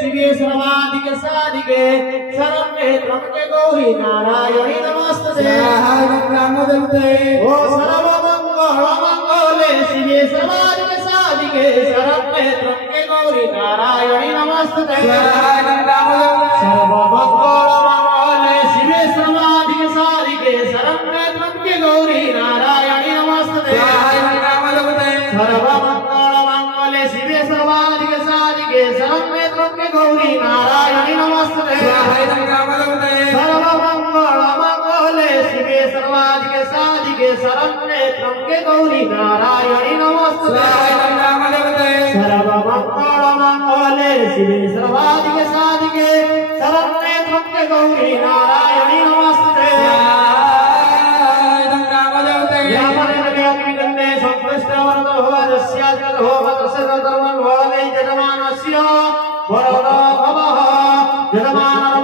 शिवे सर्वाधिके साधिके शरण्ये त्र्यंबके गौरी नारायणी नमस्तुते ओ सर्वमंगले शिवे सर्वाधिके साधिके शरण्ये त्र्यंबके गौरी नारायणी नमस्तुते सर्वमंगले शिवे सर्वाधिके साधिके शरण्ये त्र्यंबके गौरी नारायणी नमस्तुते सर्वमंगले शिवे सर्वाधिके साधिके शरण्ये त्र्यंबके गौरी नारायणी नमस्तुते सर्वमंगले शिवे सर्वाधिके साधिके शरण्ये त्र्यंबके गौरी नारायणी नमस्तुते सर्वमंगले शिवे सर्वाधिके साधिके शरण्ये त्र्यंबके गौरी नारायणी नमस्तुते जगमान